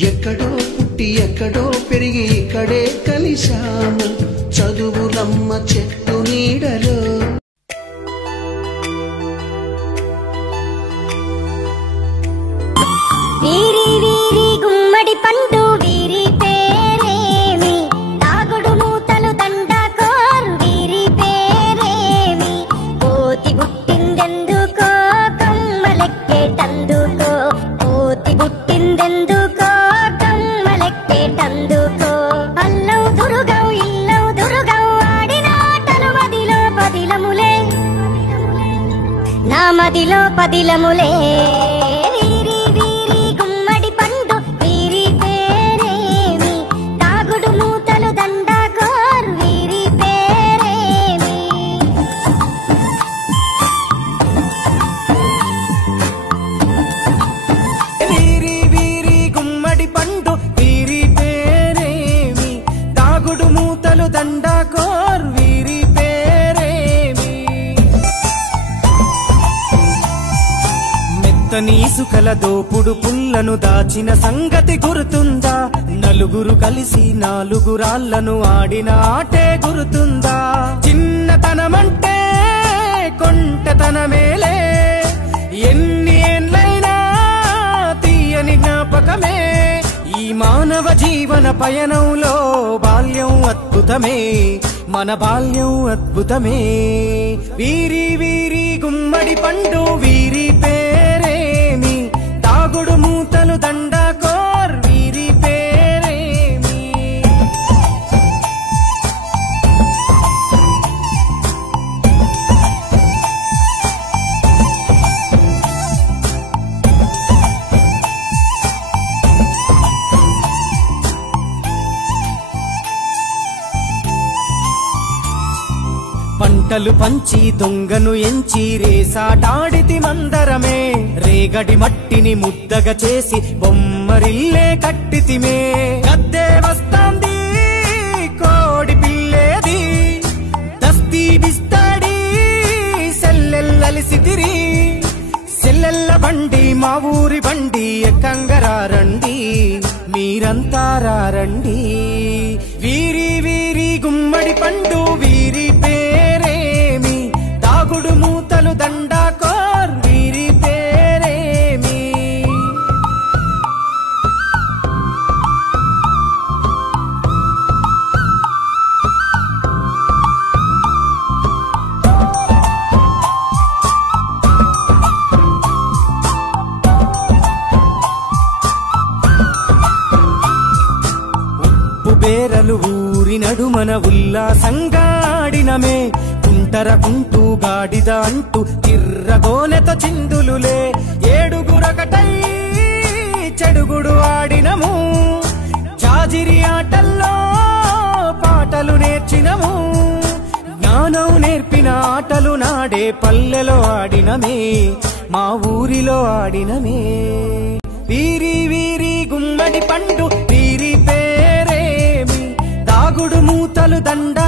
ఎక్కడో పుట్టి ఎక్కడో పెరిగి ఇక్కడే కలిశాము చదువులమ్మ చెట్టు నీడలో. వీరి వీరి గుమ్మడి పండు వీరి పేరేమి, తాగుడు మూతలు దండకోరు వీరి పేరేమి, కోతి పుట్టిందెందుకో కమ్మలెక్కేటందుకో, కోతి పుట్టిందెందుకో కమ్మలెక్కేటందుకో. అల్లవు దురుగవు ఇల్లవు దురుగవు ఆడిన ఆటలు మదిలో పదిలములే, నా మదిలో పదిలములే. నీసుకల దోపుడు పుల్లను దాచిన సంగతి గుర్తుందా, నలుగురు కలిసి నాలుగురాళ్లను ఆడిన ఆటే గుర్తుందా. చిన్నతనమంటే కొంటతనమేలే, ఎన్ని ఏండ్లైనా తీయని జ్ఞాపకమే. ఈ మానవ జీవన పయనంలో బాల్యం అద్భుతమే, మన బాల్యం అద్భుతమే. వీరి వీరి గుమ్మడి పండు వీరి పేరేమి, తాగుడు మూతలు దండకోర్ వీరి పేరేమి. పంటలు పంచి దొంగను ఎంచి రేసాటాడితి మందరమే, రేగడి మట్టిని ముద్దగా చేసి బొమ్మరిల్లే కట్టితిమే. గద్దే వస్తాంది కోడి పిల్లేది, దస్తీ బిస్తాడి సెల్లెల్లలిసితిరి. సెల్లెల్ల బండి మా ఊరి బండి ఎక్కంగరారండి, మీరంతా రారండి. వీరి వీరి గుమ్మడి పండు వీరి పేరేమి, తాగుడు మూతలు దండకోర్ వీరి పేరేమి. ఉప్పు బేరలు ఊరి నడుమన ఉల్లాసంగా ఆడినమే, కుంటరకుంటూ గాడిద అంటూ తిర్రగోనెతో చిందులులే. ఏడుగురకటై చెడుగుడు ఆడినము, జాజిరి ఆటల్లో పాటలు నేర్చినము. జ్ఞానం నేర్పిన ఆటలు నాడే పల్లెలో ఆడినమే, మా ఊరిలో ఆడినమే. వీరి వీరి గుమ్మడి పండు వీరి పేరేమి, తాగుడు మూతలు దండ